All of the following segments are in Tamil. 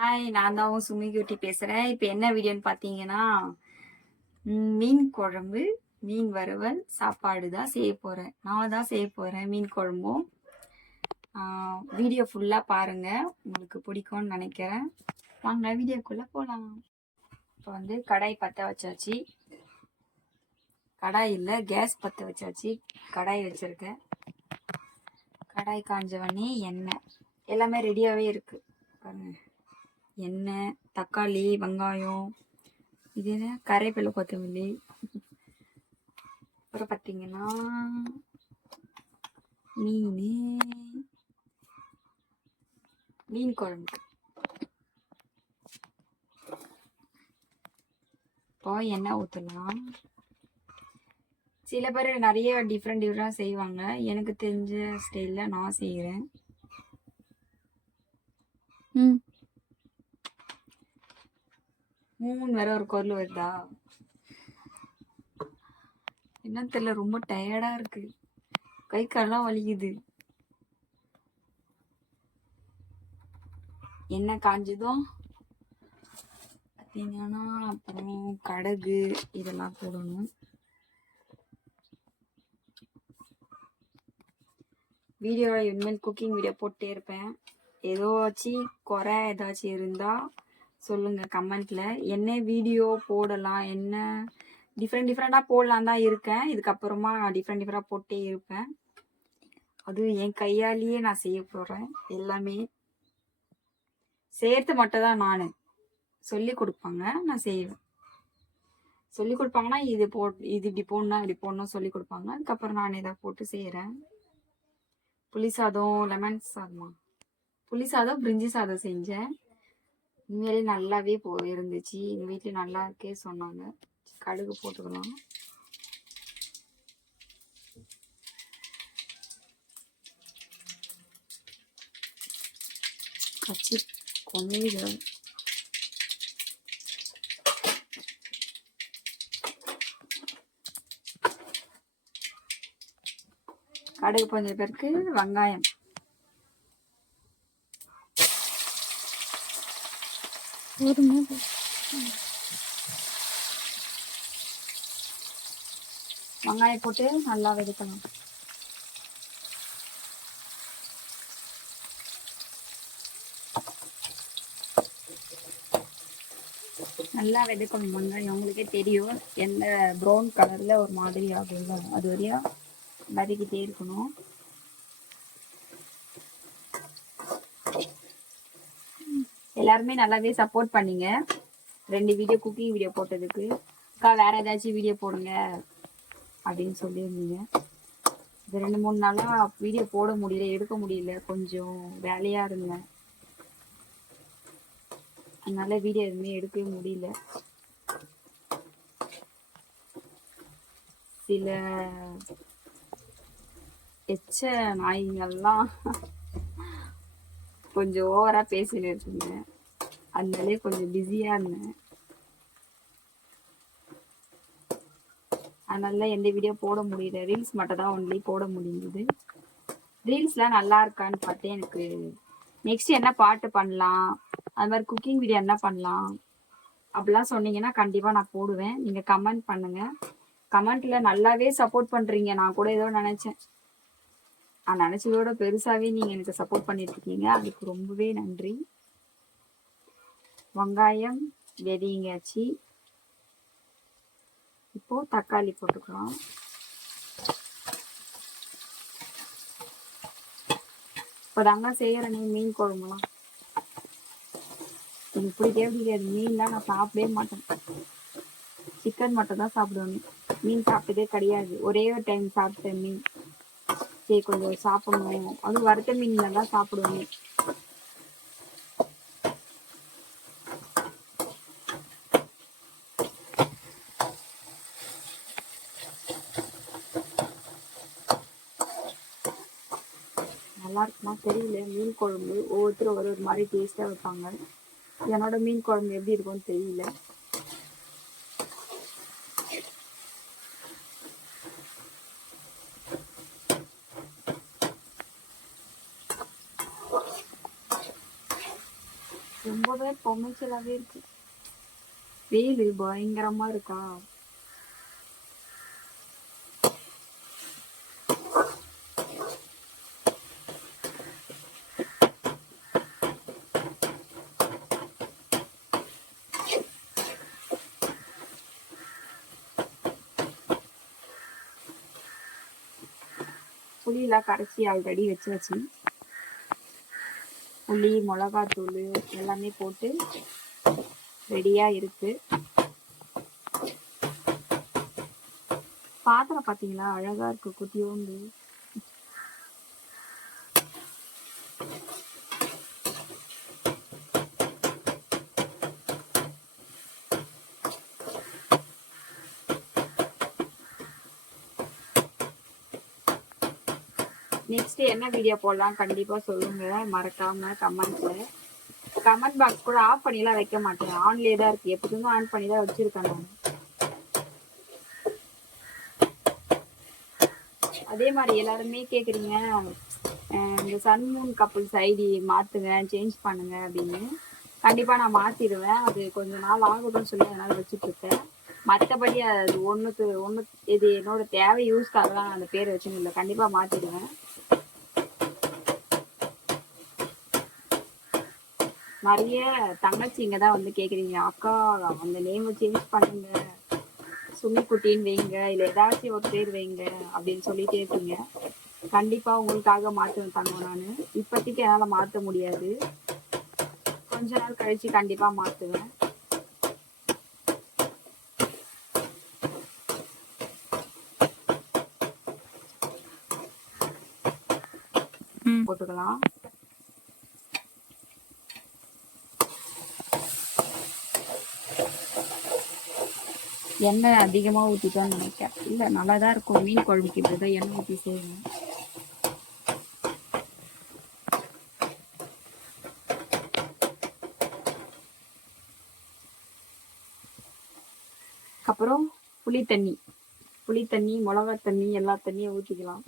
ஹாய், நான் தான் உன் சுமி குட்டி பேசுறேன். இப்ப என்ன வீடியோன்னு பார்த்தீங்கன்னா, மீன் குழம்பு, மீன் வறுவல், சாப்பாடு தான் செய்ய போறேன். நான் தான் செய்ய போறேன் மீன் குழம்பும். வீடியோ ஃபுல்லா பாருங்க. உங்களுக்கு பிடிக்கும்னு நினைக்கிறேன். வாங்க வீடியோக்குள்ள போலாம். இப்போ வந்து கடாய் பற்ற வச்சாச்சு. கடாய் இல்லை, கேஸ் பற்ற வச்சாச்சு. கடாய் வச்சிருக்கேன். கடாய் காஞ்சவொடனே எண்ணெய் எல்லாமே ரெடியாகவே இருக்கு பாருங்க. எண்ணெய், தக்காளி, வெங்காயம், இது என்ன கறிவேப்பிலை, கொத்தமல்லி. அப்புறம் பார்த்தீங்கன்னா மீன் குழம்பு. இப்போ எண்ணெய் ஊற்றலாம். சில பேர் நிறைய டிஃப்ரெண்டாக செய்வாங்க. எனக்கு தெரிஞ்ச ஸ்டைலில் நான் செய்கிறேன். வேற ஒரு குரல் வருதா என்னன்னு தெரியல. ரொம்ப டயர்டா இருக்கு, கை காலெல்லாம் வலிக்குது. என்ன காஞ்சதும் பார்த்தீங்கன்னா அப்புறம் கடுகு இதெல்லாம் போடணும். வீடியோ இனிமேல் குக்கிங் வீடியோ போட்டே இருப்பேன். ஏதாச்சும் குறை ஏதாச்சும் இருந்தா சொல்லுங்க கமெண்ட்ல. என்ன வீடியோ போடலாம், என்ன டிஃப்ரெண்டாக போடலாம் தான் இருக்கேன். இதுக்கப்புறமா டிஃப்ரெண்டாக போட்டே இருப்பேன். அதுவும் என் கையாலேயே நான் செய்ய போகிறேன். எல்லாமே சேர்த்து மட்டும் தான் நான் சொல்லி கொடுப்பாங்க, நான் செய்வேன். சொல்லி கொடுப்பாங்கன்னா இது இப்படி போடணும் இப்படி போடணும் சொல்லி கொடுப்பாங்க. அதுக்கப்புறம் நான் இதை போட்டு செய்கிறேன். புளி சாதம், லெமன் சாதமா, புளி சாதம், பிரிஞ்சி சாதம் செஞ்சேன். உண்மையிலே நல்லாவே இருந்துச்சு. எங்கள் வீட்டில் நல்லா இருக்கே சொன்னாங்க. கடுகு போட்டுக்கலாம். கச்சி கொன்னைகள் கடுகு கொஞ்சம் பேருக்கு வெங்காயம், வெங்காயம் போட்டு நல்லா வதக்கணும். நல்லா வதக்கணும் வெங்காயம். உங்களுக்கே தெரியும் எந்த ப்ரௌன் கலர்ல ஒரு மாதிரி ஆகுங்க, அது வரையா வதக்கிட்டே இருக்கணும். எல்லாருமே நல்லாவே சப்போர்ட் பண்ணீங்க 2 வீடியோ குக்கிங் வீடியோ போட்டதுக்கு. அக்கா வேற ஏதாச்சும் வீடியோ போடுங்க அப்படின்னு சொல்லியிருந்தீங்க. இது 2-3 நாளா வீடியோ போட முடியல, எடுக்க முடியல, கொஞ்சம் வேலையா இருந்தேன். அதனால வீடியோ எதுவுமே எடுக்கவே முடியல. சில எச்ச நாய்கள்லாம் கொஞ்சம் ஓவரா பேசின்னு இருக்குங்க. அதனாலே கொஞ்சம் பிஸியா இருந்தேன். அதனால எந்த வீடியோ போட முடியல. ரீல்ஸ் மட்டும் தான் ஒன்லி போட முடியுது. ரீல்ஸ்லாம் நல்லா இருக்கான்னு பார்த்து எனக்கு நெக்ஸ்ட் என்ன பாட்டு பண்ணலாம், அது மாதிரி குக்கிங் வீடியோ என்ன பண்ணலாம் அப்படிலாம் சொன்னீங்கன்னா கண்டிப்பாக நான் போடுவேன். நீங்கள் கமெண்ட் பண்ணுங்க. கமெண்ட்ல நல்லாவே சப்போர்ட் பண்ணுறீங்க. நான் கூட ஏதோ நினச்சேன், நான் நினச்சதோட பெருசாகவே நீங்கள் எனக்கு சப்போர்ட் பண்ணிட்டு இருக்கீங்க. அதுக்கு ரொம்பவே நன்றி. வெங்காயம் வெடிங்காச்சு. இப்போ தக்காளி போட்டுக்கலாம். இப்போதாங்க செய்யறேன் மீன் குழம்புலாம். எனக்கு பிடிக்காது. மீன்லாம் நான் சாப்பிடவே மாட்டேன். சிக்கன் மட்டும் தான் சாப்பிடுவேன். மீன் சாப்பிட்டதே கிடையாது. ஒரே ஒரு டைம் சாப்பிட்டேன் மீன். சரி கொஞ்சம் சாப்பிடணும், அதுவும் வறுத்த மீன்ல தான் சாப்பிடுவேன். நல்லா இருக்குமா தெரியல. மீன் குழம்பு ஒவ்வொருத்தரும் ஒரு மாதிரி டேஸ்டா வைப்பாங்க. என்னோட மீன் குழம்பு எப்படி இருக்கும்னு தெரியல. ரொம்ப ரொம்பவே பொமைச்சலாவே இருக்கு. வெயில் பயங்கரமா இருக்கா. புளியெல்லாம் கரைச்சி ஆல்ரெடி வச்சு புளி மிளகாத்தூள் எல்லாமே போட்டு ரெடியா இருக்கு. பாத்திரம் பாத்தீங்களா அழகா இருக்கு, குட்டியோண்டு. நெக்ஸ்ட் என்ன வீடியோ போடலாம் கண்டிப்பா சொல்லுங்க, மறக்காம கமெண்ட்ல. கமெண்ட் பாக்ஸ் கூட ஆஃப் பண்ணிலாம் வைக்க மாட்டேன், ஆன்லயே தான் இருக்கு. எப்போதுமே ஆன் பண்ணி தான் வச்சிருக்கேன் நான். அதே மாதிரி எல்லாருமே கேக்குறீங்க இந்த சன்மூன் கப்புள்ஸ் ஐடி மாத்துங்க, சேஞ்ச் பண்ணுங்க அப்படின்னு. கண்டிப்பா நான் மாத்திடுவேன். அது கொஞ்ச நாள் ஆகுதுன்னு சொல்லி அதனால வச்சுட்டு இருக்கேன். மற்றபடி அது ஒண்ணுக்கு ஒண்ணு இது என்னோட தேவை யூஸ்க்காக தான் அந்த பேர் வச்சுன்னு இல்லை. கண்டிப்பா மாத்திடுவேன். நிறைய தங்கச்சிங்க தான் வந்து கேக்குறீங்க, அக்கா அந்த நேம் சேஞ்ச் பண்ணுங்க, சுமி குட்டின்னு வைங்க, இல்ல ஏதாச்சும் ஒரு பேர் வைங்க அப்படின்னு சொல்லிட்டே இருக்கீங்க. கண்டிப்பா உங்களுக்காக மாற்றுவேன் தங்கம். நான் இப்போதைக்கு என்னால மாற்ற முடியாது, கொஞ்ச நாள் கழிச்சு கண்டிப்பா மாத்துவேன். போட்டுக்கலாம். எண்ணெய் அதிகமா ஊற்றிட்டோன்னு நினைக்கிறேன். இல்லை நல்லாதான் இருக்கும், மீன் குழம்புக்கு இப்படிதான் எண்ணெய் ஊற்றி செய்வேன். அப்புறம் புளி தண்ணி மிளகா தண்ணி எல்லா தண்ணியும் ஊற்றிக்கலாம்.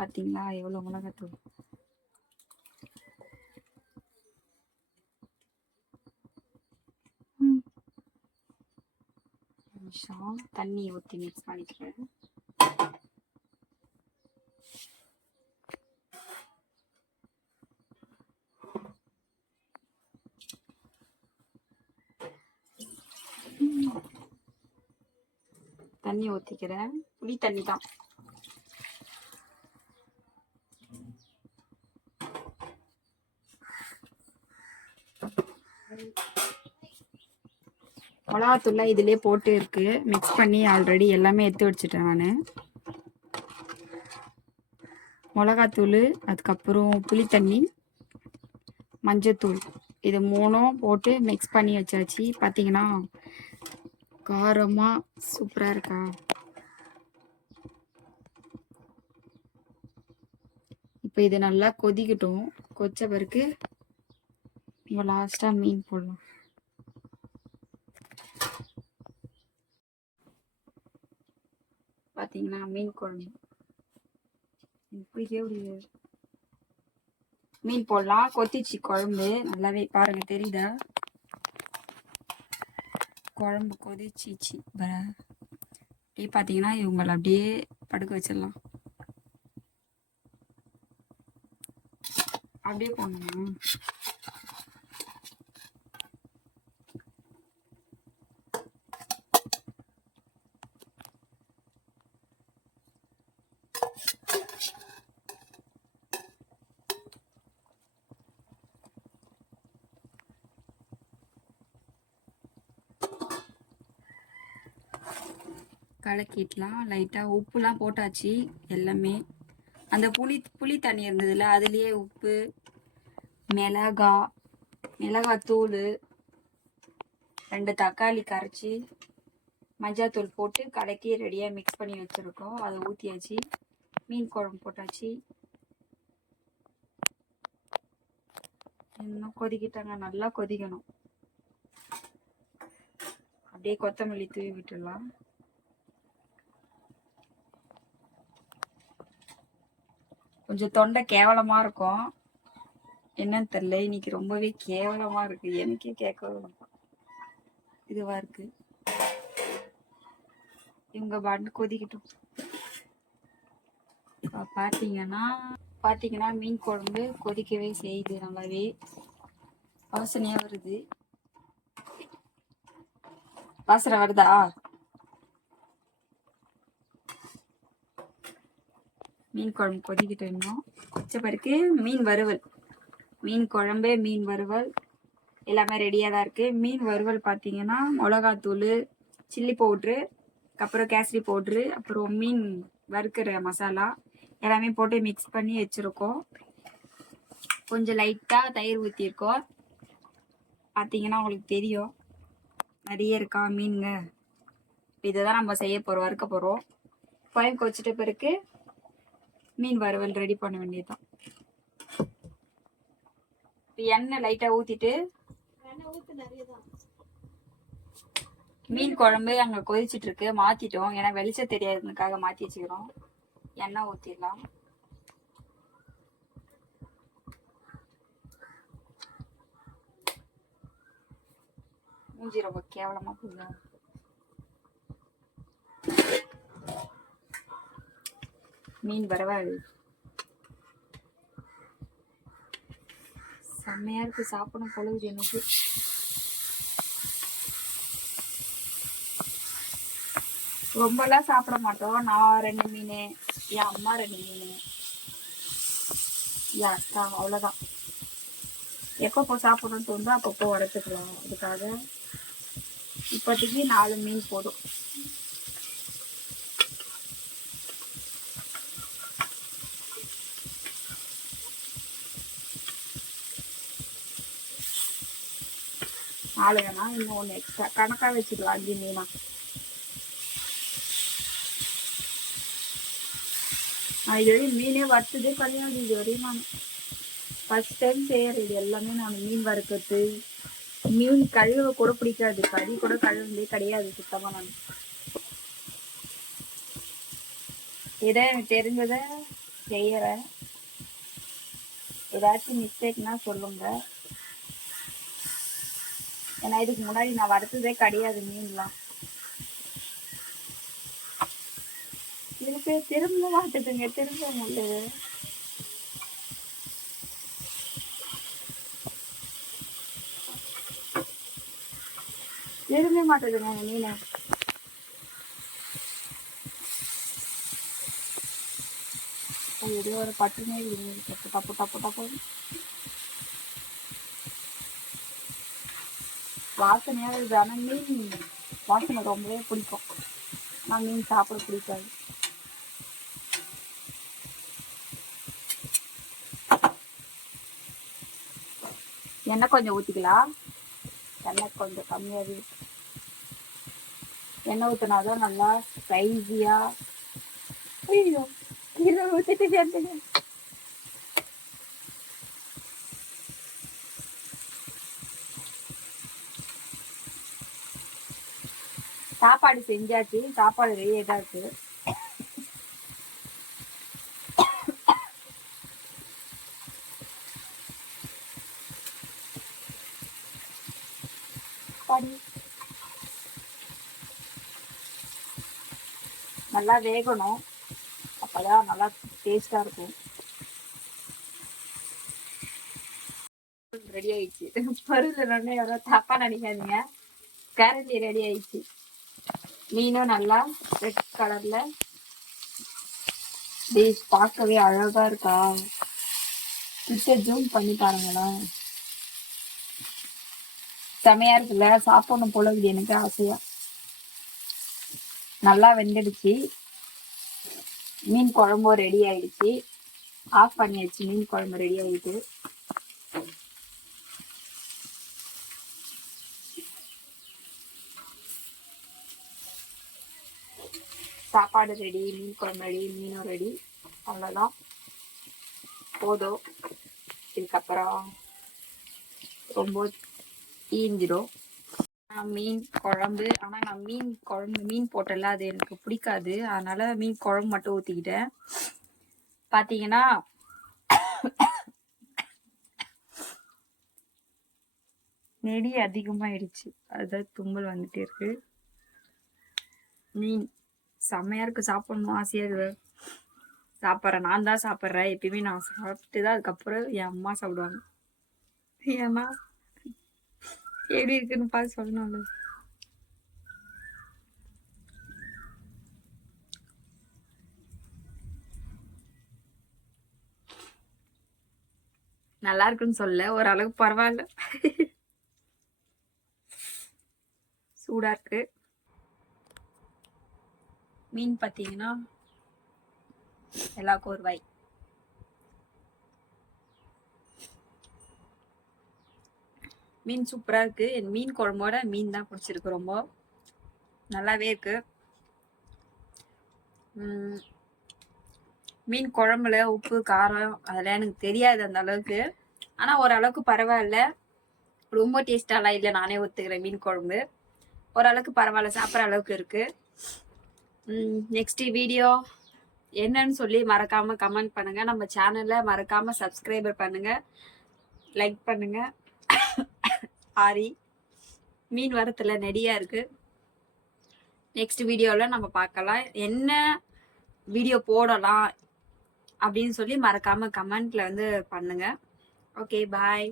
பார்த்தீங்களா எவ்வளோ மிளகாத்தூள். நிமிஷம் தண்ணி ஊற்றி மிக்ஸ் பண்ணிக்கிறேன். தண்ணி ஊற்றிக்கிறேன், புளி தண்ணி தான். மிளகாத்தூள்ல இதுலயே போட்டு இருக்கு, மிக்ஸ் பண்ணி ஆல்ரெடி எல்லாமே எடுத்து வச்சுட்டேன் நான். மிளகாத்தூள், அதுக்கப்புறம் புளித்தண்ணி, மஞ்சத்தூள், இது மூணும் போட்டு மிக்ஸ் பண்ணி வச்சாச்சு. பார்த்தீங்கன்னா காரமா சூப்பரா இருக்கா. இப்போ இது நல்லா கொதிக்கட்டும். கொச்ச பிறகு நம்ம லாஸ்டா மீன் போடலாம். பார்த்தீங்கன்னா மீன் குழம்பு மீன் போடலாம். கொத்திச்சு குழம்பு நல்லாவே, பாருங்க தெரியுதா, குழம்பு கொதிச்சிச்சு. அப்படியே பார்த்தீங்கன்னா இவங்களை அப்படியே படுக்க வச்சிடலாம். அப்படியே போடணும். கலக்கிடலாம். லைட்டாக உப்புலாம் போட்டாச்சு எல்லாமே. அந்த புளி தண்ணி இருந்ததுல அதுலேயே உப்பு, மிளகாத்தூள், 2 தக்காளி கரைச்சி, மஞ்சாத்தூள் போட்டு கலக்கி ரெடியாக மிக்ஸ் பண்ணி வச்சுருக்கோம். அதை ஊற்றியாச்சு. மீன் குழம்பு போட்டாச்சு. இன்னும் கொதிக்கிட்டாங்க, நல்லா கொதிக்கணும். அப்படியே கொத்தமல்லி தூவி விட்டுடலாம். கொஞ்சம் தொண்டை கேவலமா இருக்கும், என்னன்னு தெரியல. இன்னைக்கு ரொம்பவே கேவலமா இருக்கு, எனக்கே கேட்க இதுவா இருக்கு. இவங்க பாட்டு கொதிக்கட்டும். பாத்தீங்கன்னா மீன் குழம்பு கொதிக்கவே செய்யுது, நல்லாவே வாசனையா வருது. வாசனை வருதா? மீன் குழம்பு கொதிக்கிட்டு இன்னும் கொச்ச பிறகு மீன் வறுவல், மீன் குழம்பு மீன் வறுவல் எல்லாமே ரெடியாக தான் இருக்குது. மீன் வறுவல் பார்த்தீங்கன்னா மிளகாத்தூள், சில்லி பவுட்ரு, அப்புறம் கேசரி பவுட்ரு, அப்புறம் மீன் வறுக்கிற மசாலா எல்லாமே போட்டு மிக்ஸ் பண்ணி வச்சுருக்கோம். கொஞ்சம் லைட்டாக தயிர் ஊற்றிருக்கோம். பார்த்தீங்கன்னா உங்களுக்கு தெரியும் நிறைய இருக்கா மீனுங்க. இதை தான் நம்ம செய்ய போகிறோம், வறுக்க போகிறோம். குழம்பு வச்சுட்ட பிறகு மீன் வறுவல் ரெடி பண்ண வேண்டியதுதான். எண்ணெய் லைட்டாக ஊற்றிட்டு மீன் குழம்பு அங்கே கொதிச்சுட்டு இருக்கு, மாற்றிட்டோம். ஏன்னா வெளிச்சம் தெரியாதுக்காக மாற்றி வச்சுக்கிறோம். எண்ணெய் ஊற்றிடலாம். மூஞ்சி ரொம்ப கேவலமா போகுது. மீன் வறுவல் செம்மையா இருக்கு, சாப்பிடணும் பொழுது எனக்கு. ரொம்பலாம் சாப்பிட மாட்டோம். நான் 2 மீன், என் அம்மா 2 மீன், என் அக்கா, அவ்வளோதான். எப்பப்போ சாப்பிடணும்னு தோணுதோ அப்பப்போ உடச்சுக்கலாம். அதுக்காக இப்போதைக்கு 4 மீன் போதும். வேணா இன்னும் 1 எக்ஸ்ட்ரா கணக்காக வச்சுக்கலாம், 5 மீனா. நான் இது வரையும் மீனே வறுத்ததே கிடையாது. இது வரையும் நான் ஃபர்ஸ்ட் டைம் செய்யறது. எல்லாமே நான் மீன் வறுக்கிறது, மீன் கழுவ கூட பிடிக்காது, கறி கூட கழுவுனதே கிடையாது சுத்தமா. நான் இதை எனக்கு தெரிஞ்சதை செய்யறேன். ஏதாச்சும் மிஸ்டேக்னா சொல்லுங்க. ஏன்னா இதுக்கு முன்னாடி நான் வறுத்ததே கிடையாது மீன்லாம். இதுக்கு திரும்ப மாட்டுதுங்க, திரும்ப முடியல. திரும்ப மாட்டுதுங்க மீனை. ஒரு பட்டுமே டப்பு டப்பு டப்பு டப்பு. வாசனையா இருக்குது. ஆனால் மீன் வாசனை ரொம்பவே பிடிக்கும். ஆனால் மீன் சாப்பிட பிடிக்காது. எண்ணெய் கொஞ்சம் ஊற்றிக்கலாம். எண்ணெய் கொஞ்சம் கம்மியாக எண்ணெய் ஊற்றினாதான் நல்லா ஸ்பைஸியாக. ஐயோ கீரை ஊற்றிட்டு சேர்த்துங்க. சாப்பாடு செஞ்சாச்சு, சாப்பாடு ரெடியாக தான் இருக்கு. நல்லா வேகணும், அப்பதான் நல்லா டேஸ்டா இருக்கும். ரெடி ஆயிடுச்சு. பருவ யாரோ தப்பா நினைக்காதீங்க, கரண்டி ரெடி ஆயிடுச்சு. மீனும் நல்லா ரெட் கலர்ல பார்க்கவே அழகா இருக்கா. கிட்ட ஜூம் பண்ணி பாருங்களேன், செமையா இருக்குல்ல. சாப்பிடணும் போல இருக்குது எனக்கு ஆசையா. நல்லா வெந்துடுச்சு. மீன் குழம்பும் ரெடி ஆயிடுச்சு. ஆஃப் பண்ணியாச்சு, மீன் குழம்பு ரெடி ஆயிடுச்சு. சாப்பாடு ரெடி, மீன் குழம்பு ரெடி, மீனும் ரெடி. அவ்வளோதான், போதும். இதுக்கப்புறம் ரொம்ப ஈஞ்சிடும் மீன் குழம்பு. ஆனால் நான் மீன் குழம்பு மீன் போட்டல, அது எனக்கு பிடிக்காது. அதனால மீன் குழம்பு மட்டும் ஊற்றிக்கிட்டேன். பார்த்தீங்கன்னா நெடி அதிகமாயிடுச்சு, அதுதான் தும்மல் வந்துட்டே இருக்கு. மீன் செம்மையா இருக்கு, சாப்பிடணும் ஆசையா இருக்கு. சாப்பிட்றேன், நான் தான் சாப்பிட்றேன் எப்பயுமே. நான் சாப்பிட்டு தான் அதுக்கப்புறம் என் அம்மா சாப்பிடுவாங்க. ஏன்னா எப்படி இருக்குன்னு பார்த்து சொல்லணும்ல. நல்லா இருக்குன்னு சொல்ல, ஓரளவுக்கு பரவாயில்ல. சூடா இருக்கு. மீன் பார்த்தீங்கன்னா எல்லாருக்கும் ஒரு வாய். மீன் சூப்பரா இருக்கு. என் மீன் குழம்போட மீன் தான் பிடிச்சிருக்கு, ரொம்ப நல்லாவே இருக்கு. மீன் குழம்புல உப்பு காரம் அதெல்லாம் எனக்கு தெரியாது அந்த அளவுக்கு, ஆனா ஓரளவுக்கு பரவாயில்ல. ரொம்ப டேஸ்டாலாம் இல்லை, நானே ஒத்துக்கிறேன். மீன் குழம்பு ஓரளவுக்கு பரவாயில்ல, சாப்பிட்ற அளவுக்கு இருக்கு. நெக்ஸ்ட் வீடியோ என்னன்னு சொல்லி மறக்காம கமெண்ட் பண்ணுங்க. நம்ம சேனல்ல மறக்காம சப்ஸ்கிரைபர் பண்ணுங்க, லைக் பண்ணுங்க. ஆரி மீன் வரத்துல நெடியா இருக்கு. நெக்ஸ்ட் வீடியோல நம்ம பார்க்கலாம், என்ன வீடியோ போடலாம் அப்படின்னு சொல்லி மறக்காம கமெண்ட்ல வந்து பண்ணுங்க. ஓகே, பாய்.